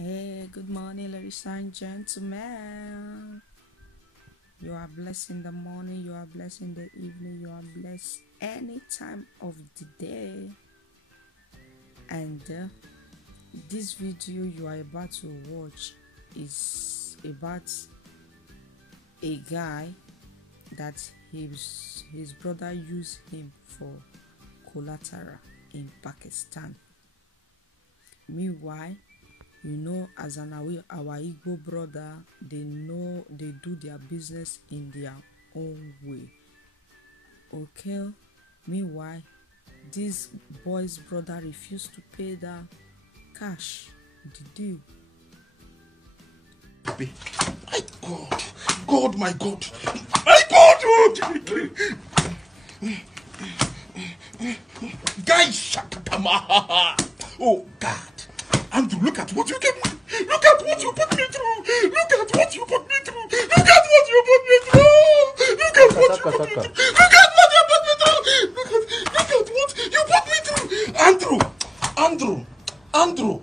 Hey, good morning, ladies and gentlemen. You are blessed in the morning, you are blessed in the evening, you are blessed any time of the day. And this video you are about to watch is about a guy that his brother used him for collateral in Pakistan. Meanwhile, as our Igbo brother, they do their business in their own way. Okay. Meanwhile, this boy's brother refused to pay the cash, the due. My God, my God, guys, shakatama. Oh God, Andrew, look at what you gave me. Look at what you put me through. Look at what you put me through. Look at what you put me through. Look at what you put me through. Look at what you put me through. Look at what you put me through.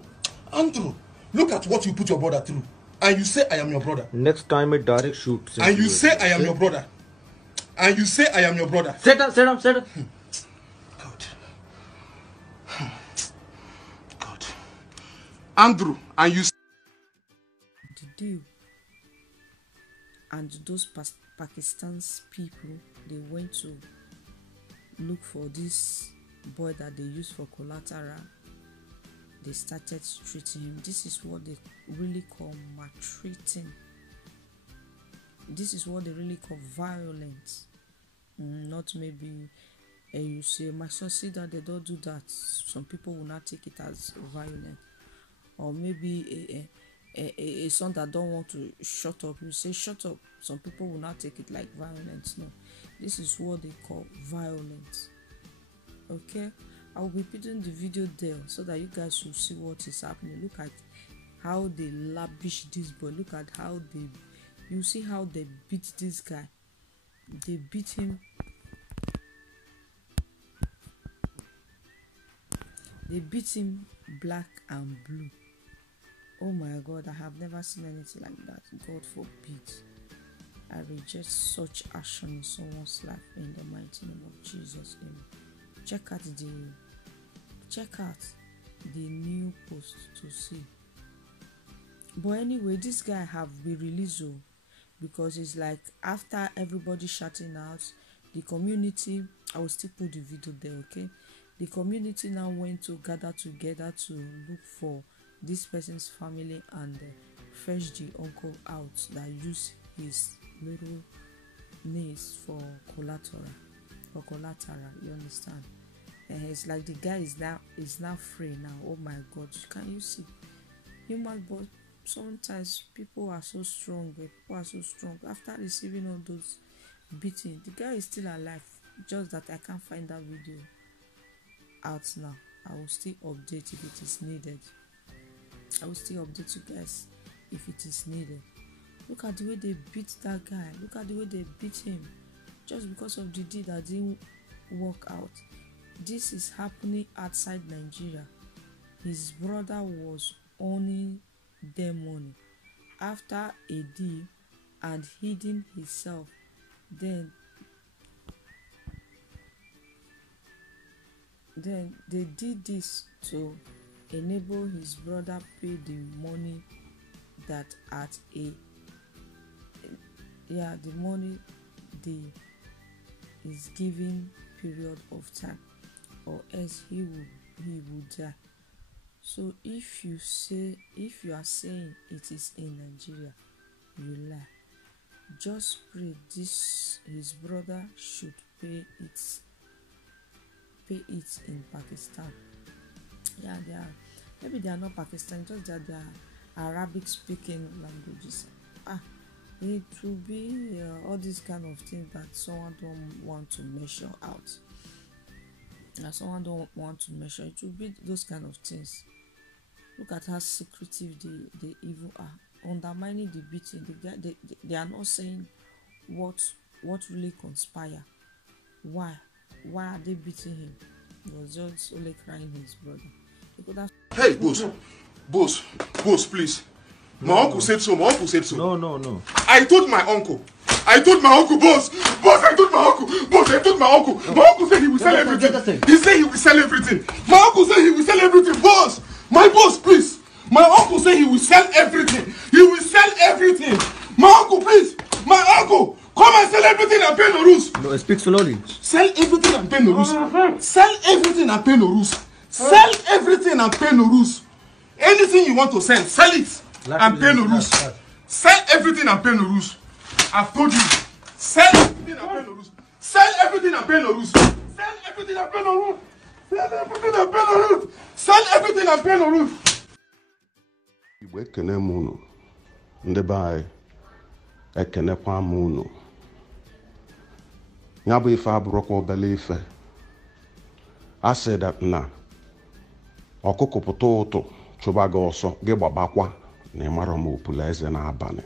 Andrew, look at what you put your brother through. And you say I am your brother. Next time a direct shoot. And you say I am your brother. And you say I am your brother. Set up. God. Andrew, and you The deal. And those Pakistan's people, they went to look for this boy that they used for collateral. They started treating him. This is what they really call maltreating. This is what they really call violence. Not maybe you say, my son, see that they don't do that. Some people will not take it as violent. Or maybe a son that don't want to shut up, you say shut up. Some people will not take it like violence. No, this is what they call violence. Okay, I will be putting the video there so that you guys will see what is happening. Look at how they lavish this boy. Look at how you see how they beat this guy. They beat him. They beat him black and blue. Oh my God, I have never seen anything like that. God forbid. I reject such action in someone's life in the mighty name of Jesus. Amen. Check out the new post to see. But anyway, this guy have been released because it's like after everybody shouting out, the community, I will still put the video there, okay? The community now went to gather together to look for this person's family and fetch the uncle out that used his little niece for collateral. You understand? And it's like the guy is now free now. Oh my God, can you see? Human, but sometimes people are so strong. After receiving all those beating, the guy is still alive. Just that I can't find that video out now. I will still update if it is needed. I will still update you guys if it is needed. Look at the way they beat that guy. Look at the way they beat him just because of the deal that didn't work out. This is happening outside Nigeria. His brother was owning them money. After a deal and hiding himself, then they did this to enable his brother pay the money that at the money is given period of time, or else he would die. So if you are saying it is in Nigeria, you lie. Just pray his brother should pay it in Pakistan. Yeah, maybe they are not Pakistan, just that they are Arabic speaking languages. It will be all these kind of things that someone don't want to measure out. Someone don't want to measure. It will be those kind of things. Look at how secretive they even are, undermining the beating. They are not saying what really conspired. Why are they beating him? He was just only crying his brother. Hey, boss. boss, please. My uncle said so. My uncle said so. No. I told my uncle. Boss. Boss, I told my uncle. Boss, I told my uncle. My uncle said he will sell everything. He said he will sell everything. My uncle said he will sell everything. Boss, my boss, please. My uncle said he will sell everything. He will sell everything. My uncle, please. My uncle, come and sell everything and pay no rules. No, speak slowly. Sell everything and pay no rules. Sell everything and pay no rules. Sell everything and pay no rules. Anything you want to sell it and pay no rules. Sell everything and pay no rules. I've told you. Sell everything and pay no rules. Sell everything and pay no rules. Sell everything and pay no rules. Sell everything and pay no rules. Sell everything and pay no rules. Igbo ekene m unu, ndị be anyị ekenekwa m unu. Ya bụ ife abụrụkwa obele ife. A sị that na ọkụkọ pụta ụtụ chụba gị ọsọ gị gbabakwa na ịmara m opula eze n'abalị.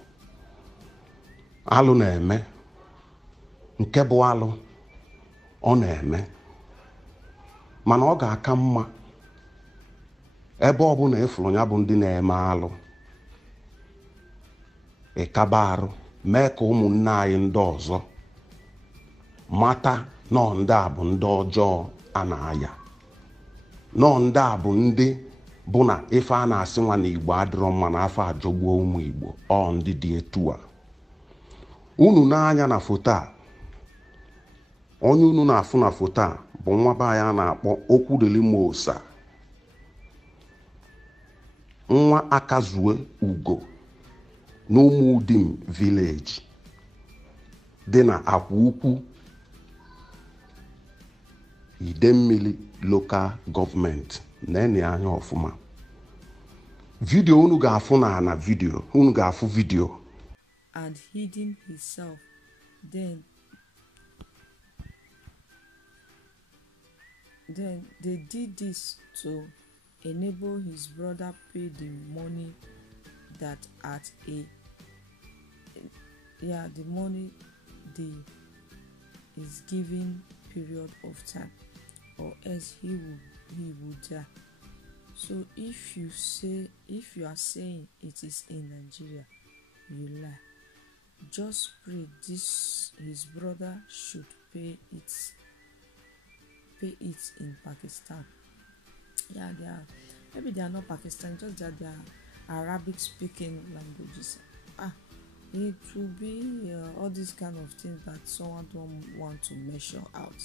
Alụ na-eme nke bụ alụ ọ na-eme mana ọ ga-aka mma ebe ọ bụ na ịfụrụ ya bụ ndị na-eme alụ ịkaba arụ mee ka ụmụnne anyị ndị ọzọ mata nọ ndị a bụ ndị ọjọọ a na-aya, nọ ndị a bụ ndị bụ na ife a na-asị nwa na Igbo adịrọ mma na afọ ajọgbuo ụmụ Igbo, ọ ndị dị etu a. Unu n'anya na foto a, onye unu na-afụ na foto a bụ nwa be anyị a na-akpọ Okwudelimosa, nwa Akazue Ugo n'Umudim village dị na Akwa Ukwu, Idemmili local government. Na-enye anya ọfụma. Video unu ga-afụ na video, unu ga-afụ video. And hidden himself. Then they did this to enable his brother pay the money that at the money is given period of time, or else he would die. So if you are saying it is in Nigeria, you lie. Just pray his brother should pay it in Pakistan. Yeah, maybe they are not Pakistan, just that they are Arabic speaking languages. It will be all these kind of things that someone don't want to measure out.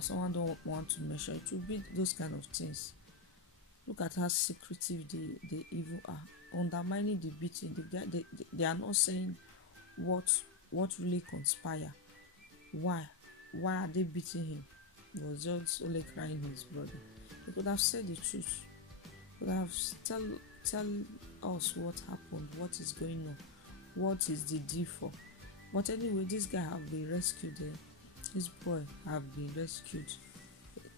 Someone don't want to measure. It will be those kind of things. Look at how secretive they even are, undermining the beating. They are not saying what really conspired. Why are they beating him? He was just only crying his brother. They could have said the truth. They could have tell us what happened, what is going on, what is the deal for. But anyway, this guy have been rescued. His boy have been rescued.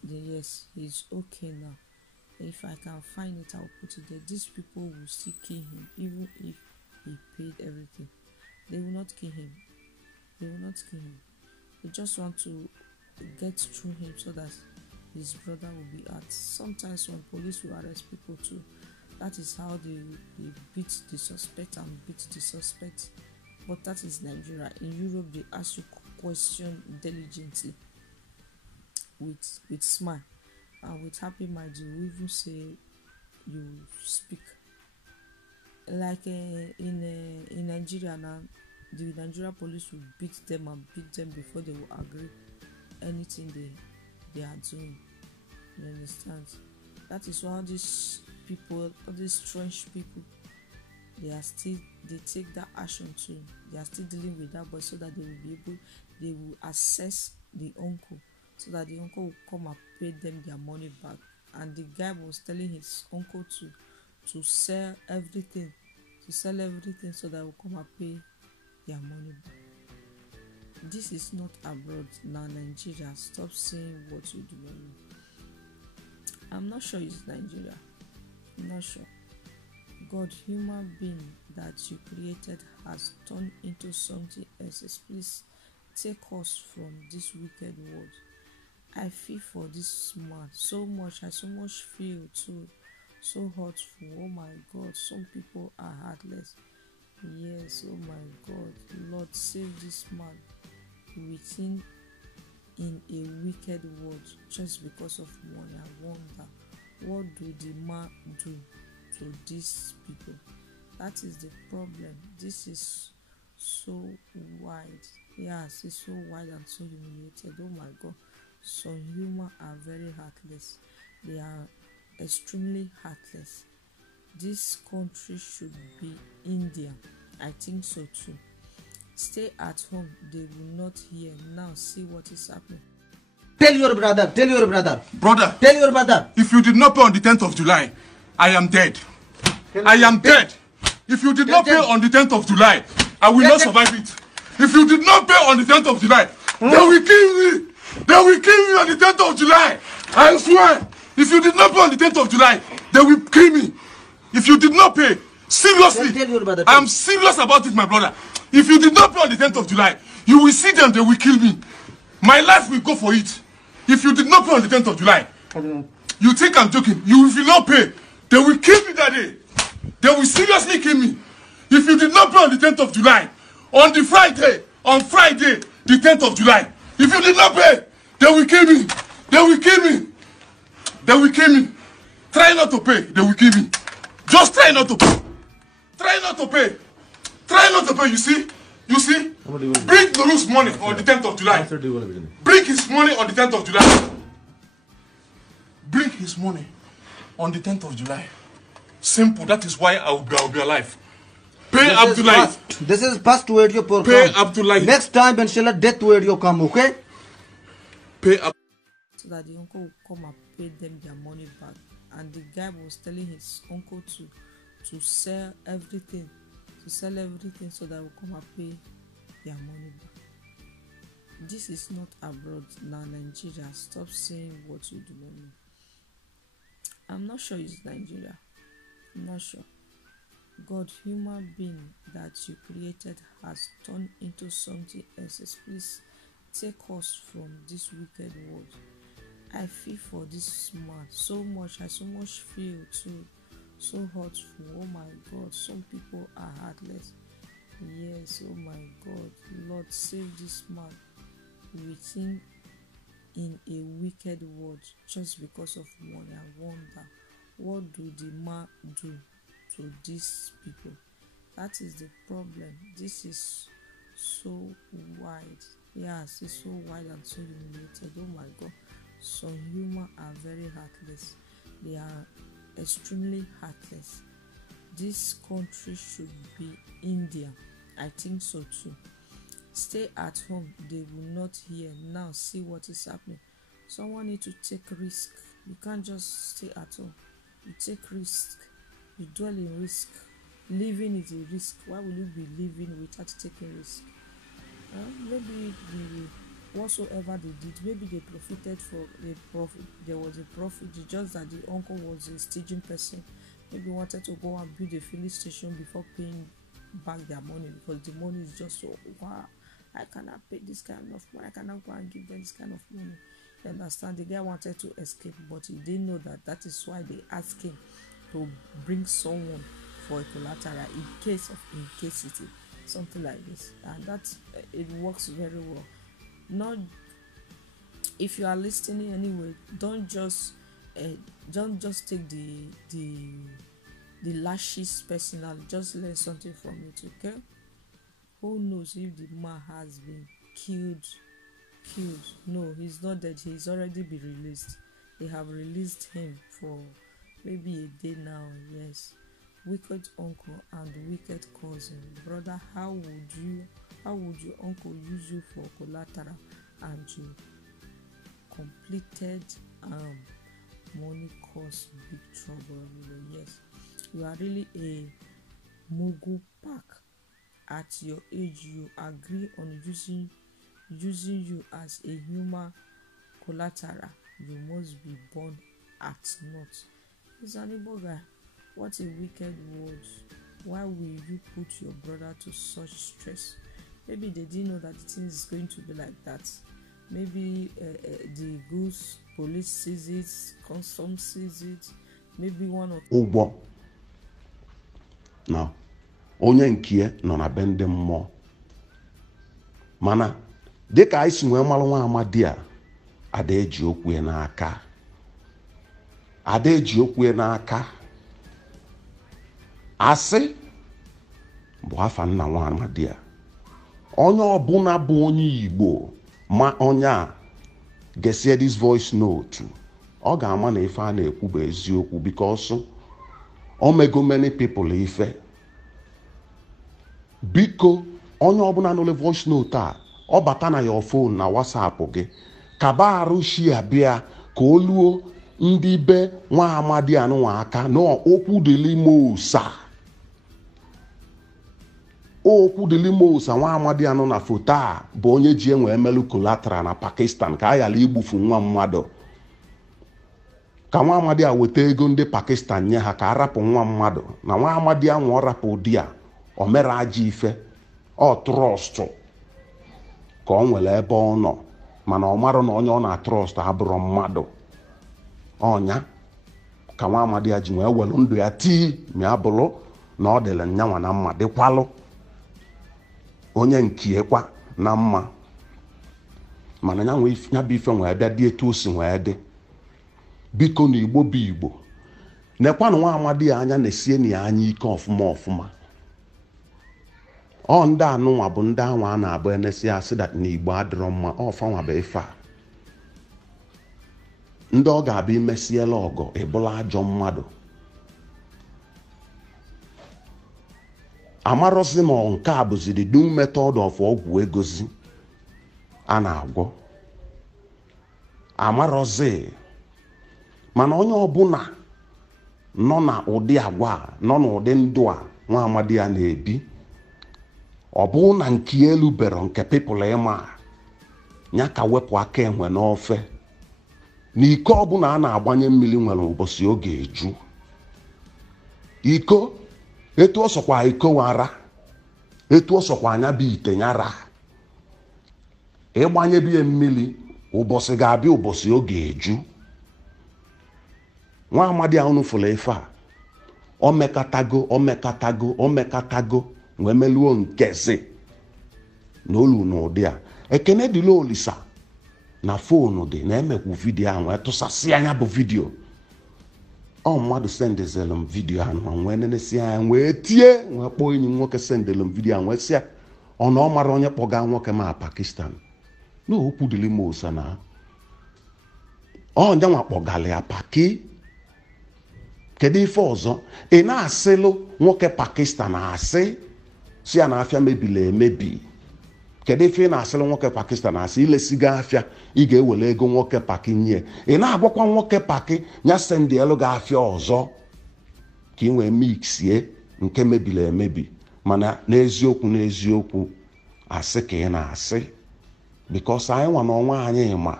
Yes, he's okay now. If I can find it, I'll put it there. These people will still kill him, even if he paid everything. They will not kill him. They just want to get through him so that his brother will be out. Sometimes when police will arrest people too, that is how they beat the suspect and beat the suspect. But that is Nigeria. In Europe, they ask you question diligently with smile. And with happy mind, you even say you speak. Like in Nigeria now, the Nigeria police will beat them before they will agree anything they are doing. You understand? That is why these people, all these strange people, they take that action too. They are still dealing with that boy so that they will assess the uncle, so that the uncle will come and pay them their money back. And the guy was telling his uncle to sell everything, so that he will come and pay their money back. This is not abroad, now Nigeria. Stop saying what you do not know. I'm not sure it's Nigeria. I'm not sure. God, human being that you created has turned into something else. Please take us from this wicked world. I feel for this man so much. I so much feel too so hurtful. Oh my God, some people are heartless. Yes, oh my God, Lord, save this man within in a wicked world just because of money. I wonder, what do the man do to these people? That is the problem. This is so wide. Yes, it's so wide and so humiliated. Oh my God, some humans are very heartless. They are extremely heartless. This country should be India. I think so too. Stay at home, they will not hear. Now see what is happening. Tell your brother. Brother, Tell your brother. if you did not pay on the 10th of July, I am dead. I am dead. If you did not pay on the 10th of July, I will not survive it. If you did not pay on the 10th of July, they will kill me. They will kill me on the 10th of July. I swear. If you did not pay on the 10th of July, they will kill me. If you did not pay, seriously, Tell your brother. I'm serious about it, my brother. If you did not pay on the 10th of July, you will see them, they will kill me. My life will go for it. If you did not pay on the 10th of July, you think I'm joking? You will not pay. They will kill me that day. They will seriously kill me. If you did not pay on the 10th of July, on Friday, the 10th of July, if you did not pay, they will kill me. They will kill me. They will kill me. Try not to pay. They will kill me. Just try not to pay. Try not to pay. Try not to pay. You see? Bring Nurul's money on the 10th of July. Bring his money on the 10th of July. Bring his money on the 10th of July. Simple. That is why I will be alive. Pay up to life. This is past video program. Pay up to life. Next time, inshallah, death video come, okay? Pay up. So that the uncle will come and pay them their money back. And the guy was telling his uncle to sell everything. So that will come and pay their money back. This is not abroad now, Nigeria. Stop saying what you do not know. I'm not sure it's Nigeria. I'm not sure. God, human being that you created has turned into something else. Please take us from this wicked world. I feel for this man so much. I so much feel too. So hurtful. Oh my God, some people are heartless. Yes, oh my God, Lord, save this man within in a wicked world just because of money. I wonder, what do the man do to these people? That is the problem. This is so wide. Yes, it's so wide and so humiliated. Oh my God, some humans are very heartless. They are extremely heartless. This country should be India. I think so too. Stay at home, they will not hear. Now see what is happening. Someone need to take risk. You can't just stay at home. You take risk. You dwell in risk. Living is a risk. Why will you be living without taking risk? Maybe whatsoever they did, maybe they profited for a profit. There was a profit. It's just that the uncle was a staging person. Maybe wanted to go and build a filling station before paying back their money, because the money is just so, wow, I cannot pay this kind of money. I cannot go and give them this kind of money. You understand? The guy wanted to escape, but he didn't know that is why they asked him to bring someone for a collateral in case it is something like this, and that it works very well. Not if you are listening anyway, don't just take the lashes personally. Just learn something from it, okay? Who knows if the man has been killed? No, he's not dead. He's already been released. They have released him for maybe a day now. Yes, wicked uncle and wicked cousin. Brother, how would your uncle use you for collateral and you completed money cause big trouble? Yes, you are really a mogul pack. At your age, you agree on using you as a human collateral. You must be born at naught. It's an Igbo guy. What a wicked world. Why will you put your brother to such stress? Maybe they didn't know that the thing is going to be like that. Maybe the goose police sees it, custom sees it, maybe one or ụgwọ na onye nke nọ na be ndị mmụọ. Mana dịka anyị si nwee malụ nwa amadi a, ada eji okwu ya n'aka. Ada eji okwu ya n'aka. Asị bụ afa nna nwa amadi a. Onye ọbụla bụ onye Igbo ma onye a gesie this voice note, ọ ga-ama na ife a na-ekwu bụ eziokwu, because o mego many people ife. Biko onye ọbụla nụle voice note a, ọ bata na your phone na WhatsApp gị, kaba arụ shia bịa ka o luo ndị be nwa amadi anụnwa aka na okwu dịlị Mosa. Okwu dịlị Mosa nwa amadi anụ na foto a bụ onye ji enwe emelu collateral na Pakistan ka a yala igbufu nwa mmadụ. Ka nwa amadi a weta ego ndị Pakistan nye ha ka arapụ nwa mmadụ, na nwa amadi anwụ ọ rapụ di ya, o mere aja ife, ọ trọst ka ọ nwere ebe ọ nọ, mana ọ marụ na onye ọ na-trọst abụrụ mmadụ. Ọnya ka nwa amadi a ji wee welu ndụ ya tii ma abụrụ na ọ dịrị nyanwa na mma, dịkwalụ onye nkiekwa na mma. Mana ya bụ ife nwee bịa dị etu o si nwee dị. Biko na Igbo bụ Igbo, nekwanụ nwa amadi anya na-esie na ya anya ike ọfụma ọfụma. Ọ ndị anụnwa bụ ndị anwa a na-abụ enesi asị dat na Igbo adịrọ mma, ọfanwa bụ ife a. Ndị ọ ga-abịa imesiela ọgọ ịbụla ajọ mmadụ. Amarọzi ma nke a bụziri new method of ọgwụ egozi a na-agwọ. Amarọzi, mana onye ọbụla nọ na ụdị agwa, nọ n'ụdị ndụ a nwa amadi ya na-ebi, ọ bụ na nke elu bero nke people ịma ya ka wepụ aka enwe n'ofe. Na iko ọbụla a na-agbanye mmiri nwere ụbọchị oge eju. Iko etu ọsọkwa iko wara, etu ọsọkwa anya bụ ite nyara. Ịgbanye biye mmiri ụbọchị ga-abịa ụbọchị oge eju. Nwa amadi a unu fụrụ ife a, o mekatago wee meluo nkezi na olu n'ụdị a. Ekene dịla Olisa na fonu dị na-emekwu vidio ahụ wee tụsasị anya bụ vidio. Ọ mmadụ sendezelu m vidio ahụ wee nenesi anya wee tie wee kpọọ enyi m nwoke sendelu m vidio ahụ wee sịa ọ na ọ mara onye kpọga nwoke ma Pakistan na okwu dịlị Mosa na ọ nyanwa kpọgala ya Paki. Kedu ife ọzọ ị na-asịlụ nwoke Pakistan asị si ya na afịa mebili emebi? Kedu ife ị na-asịlụ nwoke Pakistan asị ilesiga afịa ị ga-ewele ego nwoke Paki nye? Ị na-agwakwa nwoke Paki nya sendi elu ga afịa ọzọ ka ị nwee mixie nke mebili emebi? Mana n'eziokwu asị ka ị na-asị, because anyị nwa n'ọnwa anyị ma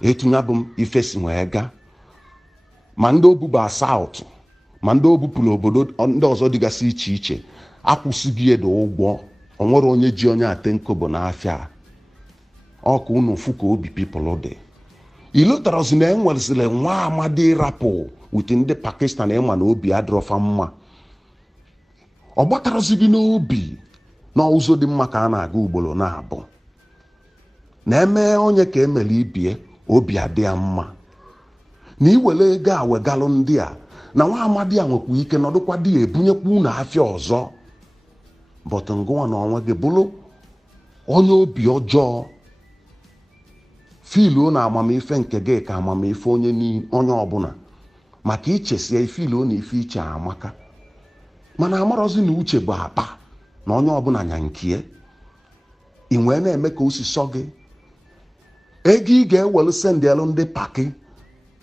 etunya bụ ife si wee ga. Ma ndị obuba South, ma ndị obupụrụ obodo ndị ọzọ dịgasị iche iche akwụsịghị edo ụgwọ. O nwere onye ji onye ate nkobo n'afịa. Ọkụ unu fụ ka obi people dị. Ilutarozi na enweresịrị nwa amadi rapụ wit ndị Pakistan ịma na obi adịrọfa mma. Ọ gbatarozi gị n'obi na ụzọ dị mma ka a na-aga ugboro na-abụ. Na-eme onye ka emere ibie obi adị ya mma. Na iwele ego a wegalụ ndị a, na nwa amadi a nwekwa ike nọdụkwa dị ebunyekwu na afịa ọzọ. But ngụwa na onwe gị bụrụ onye obi ọjọọ. Filuo na amamife nke gị ka amamife onye ọbụla, maka ichesie ifiluo na ife iche amaka. Mana amarozi na uche bụ akpa na onye ọbụla nya nkie. I nwee na-eme ka o si sọ gị. Ego ị ga-ewelu sendelu ndị Paki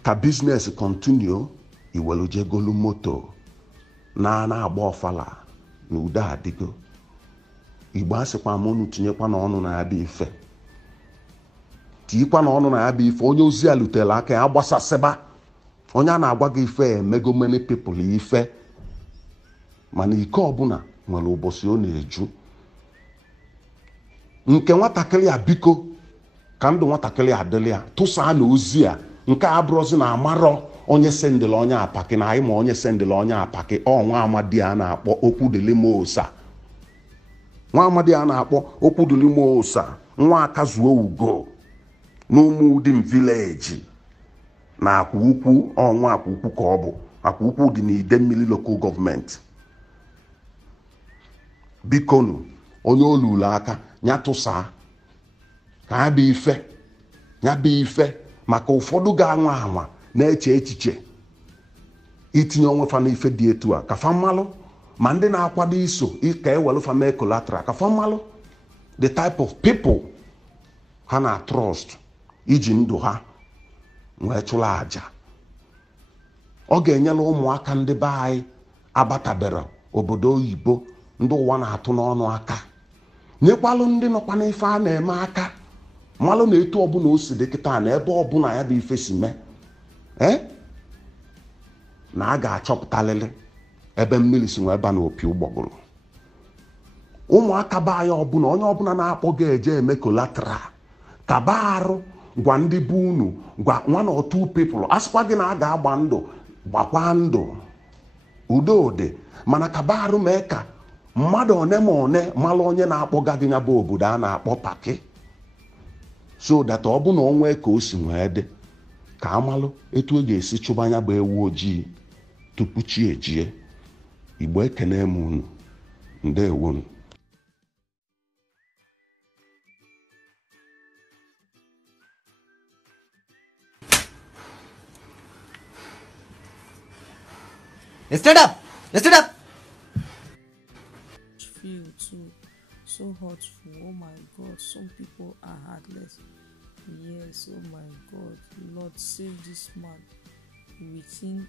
ka biznes continue, iwelu jegolu moto na-agba ọfala na udo adịgo. Igbo asịkwa m unu tinyekwa n'ọnụ na ya bụ ife. Tiikwa n'ọnụ na ya bụ ife. Onye ozi a lutere aka ya gbasasịba. Onye a na-agwa gị ife emego many people ife. Mana ike ọbụla nwere ụbọchị ọ na-eju. Nke nwatakịrị a biko ka ndụ nwatakịrị adịrị ya tụsaa na ozi a nke abụrụzi na amarọ onye sendịla onye apaki na anyị ma onye sendịla onye apaki nwa amadi a na-akpọ Okwudilimosa. Nwa amadi a na-akpọ Okwudilimosa, nwa Akazuo Ugo n'Umudim vileji na Akwa Ukwu. Nwa Akwa Ukwu ka ọ bụ. Akwa Ukwu dị n'Idemmili Local Government. Bikonu onye olulu aka nyatụsa ka ya bụ ife maka ụfọdụ ga-anwa anwa na-eche echiche itinye onwe fa n'ife dị etu a ka fa mmalụ ma ndị na-akwado iso ka ewelu fa mee collateral ka fa mmalụ the type of people ha na trust iji ndụ ha wee chụrụ aja. Ọ ga-enyela ụmụaka ndị be anyị abatabere obodo oyibo ndị ụwa na-atụ n'ọnụ aka, nyekwalụ ndị nọkwa n'ife a na-eme aka malụ na etu ọbụla o si dị kịta na ebe ọbụla ya bụ ife si mee na a ga-achọpụtalịrị ebe mmiri si nwee ba na opi ụgbọgụrụ. Ụmụaka be anyị ọbụla onye ọbụla na-akpọ ga-eje eme collateral kaba arụ gwa ndị be unu, gwa one or two people. Asịkwa gị na a ga-agba ndụ gbakwa ndụ udode, mana kaba arụ mee ka mmadụ one ma one malụ onye na-akpọga gị ya bụ obodo a na-akpọ paki, so that ọ bụ na onwe ka o si nwee dị ka amalụ etu ọ ga-esi chụba ya bụ ewu ojii tupu chi ejie. Igbo ekene m unu, ndewonu. Stand up! Stand up! Feel too so hurtful. Oh my God, some people are heartless. Yes, oh my God, Lord save this man within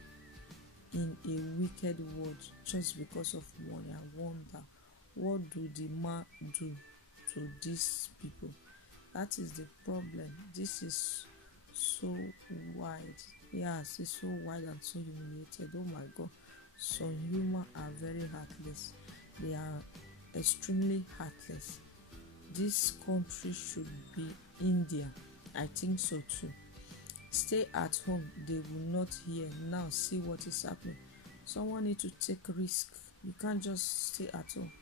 in a wicked world just because of money. I wonder, what do the man do to these people? That is the problem. This is so wide. Yes, it's so wide and so humiliated. Oh my God, some humans are very heartless. They are extremely heartless. This country should be India. I think so too. Stay at home, they will not hear. Now see what is happening. Someone need to take risk. You can't just stay at home.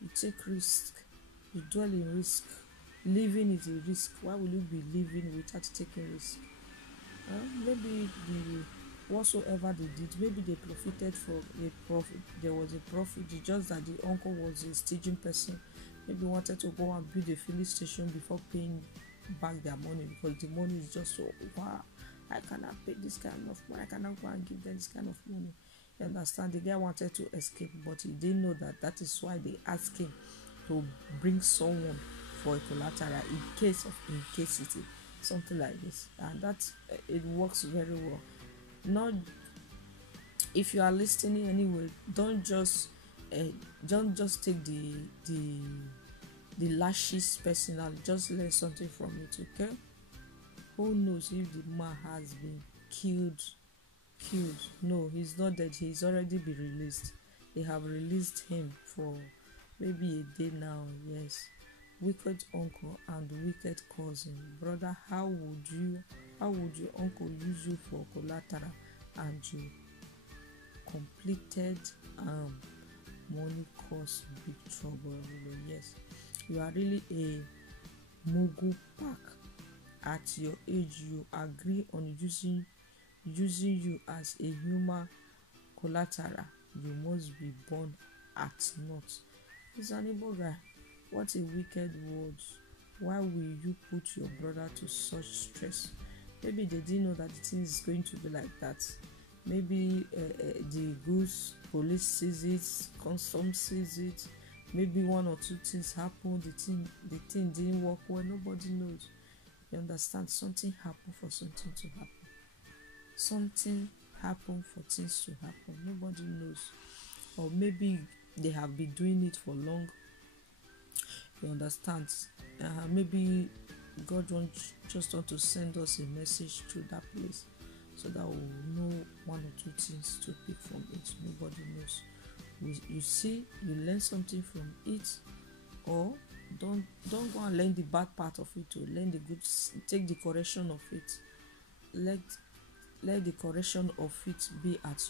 You take risk. You dwell in risk. Living is a risk. Why will you be living without taking risk? Maybe whatsoever they did, maybe they profited for a profit. There was a profit. It's just that the uncle was a staging person. Maybe wanted to go and build a filling station before paying back their money, because the money is just so wow. I cannot pay this kind of money. I cannot go and give them this kind of money. You understand? The guy wanted to escape, but he didn't know that that is why they asked him to bring someone for a collateral in case of incasity, something like this, and that it works very well. Not if you are listening anyway, don't just take the lashes personal. Just learn something from it, okay? Who knows if the man has been killed? No, he's not dead. He's already been released. They have released him for maybe a day now. Yes, wicked uncle and wicked cousin. Brother, how would your uncle use you for collateral and you completed money cause big trouble? Yes, you are really a mogul pack. At your age, you agree on using you as a human collateral. You must be born at naught. It's an Igbo guy. What a wicked word. Why will you put your brother to such stress? Maybe they didn't know that the thing is going to be like that. Maybe the goose police sees it, custom sees it. Maybe one or two things happened. The thing didn't work well. Nobody knows. You understand? Something happened for something to happen. Something happened for things to happen. Nobody knows. Or maybe they have been doing it for long. You understand? Maybe God just want to send us a message through that place, so that we'll know one or two things to pick from it. Nobody knows. You see, you learn something from it, or don't go and learn the bad part of it, or learn the good, take the correction of it. let the correction of it be at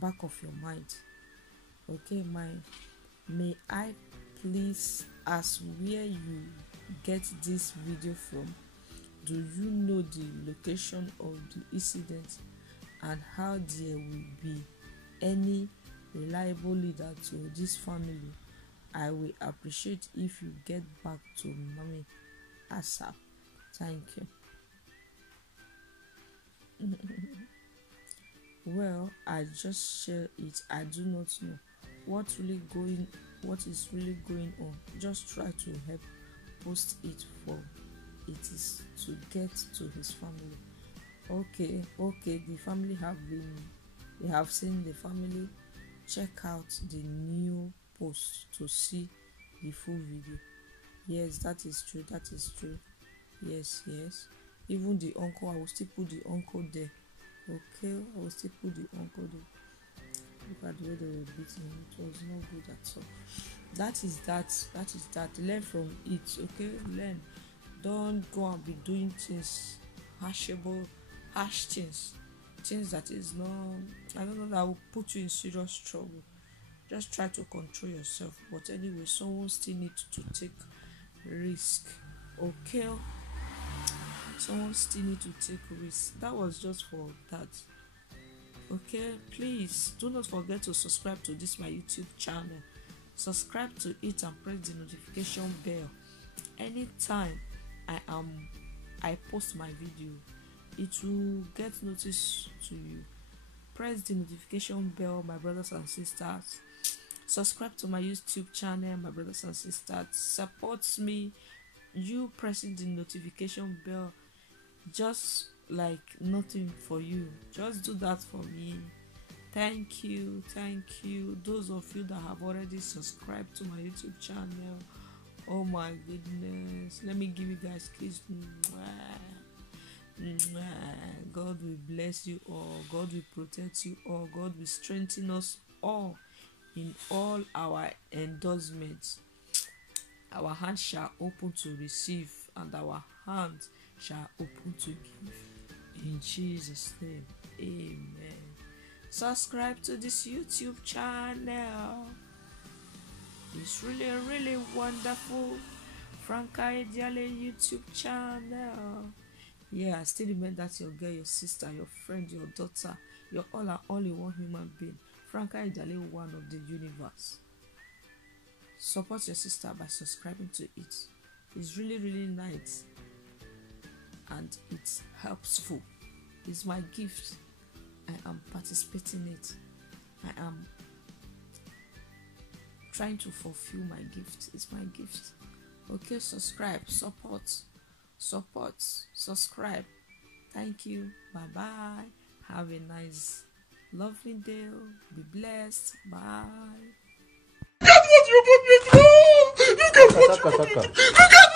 back of your mind. Okay, may I please ask where you get this video from? Do you know the location of the incident and how there will be any reliable leader to this family? I will appreciate if you get back to mommy ASAP. Thank you. Well, I just share it. I do not know what is really going on. Just try to help post it for it is to get to his family. Okay, the family they have seen the family. Check out the new post to see the full video. Yes, that is true. Yes. Even the uncle, I will still put the uncle there. Okay, I will still put the uncle there. Look at the way they were beating him. It was not good at all. That is that. Learn from it. Okay, learn. Don't go and be doing things harsh things that is not, I don't know, that will put you in serious trouble. Just try to control yourself. But anyway, someone still needs to take risk. Okay, someone still need to take risk. That was just for that. Okay, please do not forget to subscribe to this my YouTube channel. Subscribe to it and press the notification bell. Anytime I post my video, it will get notice to you. Press the notification bell, my brothers and sisters. Subscribe to my YouTube channel, my brothers and sisters. Support me. You pressing the notification bell, just like nothing for you. Just do that for me. Thank you. Those of you that have already subscribed to my YouTube channel, oh my goodness, let me give you guys kiss. God will bless you all. God will protect you all. God will strengthen us all in all our endorsements. Our hands shall open to receive, and our hands shall open to give. In Jesus' name, amen. Subscribe to this YouTube channel. It's really wonderful. Franca Ediale YouTube channel. Yeah, I still remember that your girl, your sister, your friend, your daughter, you're all and only one human being. Franca Ediale, one of the universe. Support your sister by subscribing to it. It's really nice and it's helpful. It's my gift. I am participating in it. I am trying to fulfill my gift. It's my gift. Okay, subscribe, support, subscribe. Thank you. Bye. Have a nice, lovely day. Be blessed. Bye. Look at what you put me through! Look at what you put me through! Look at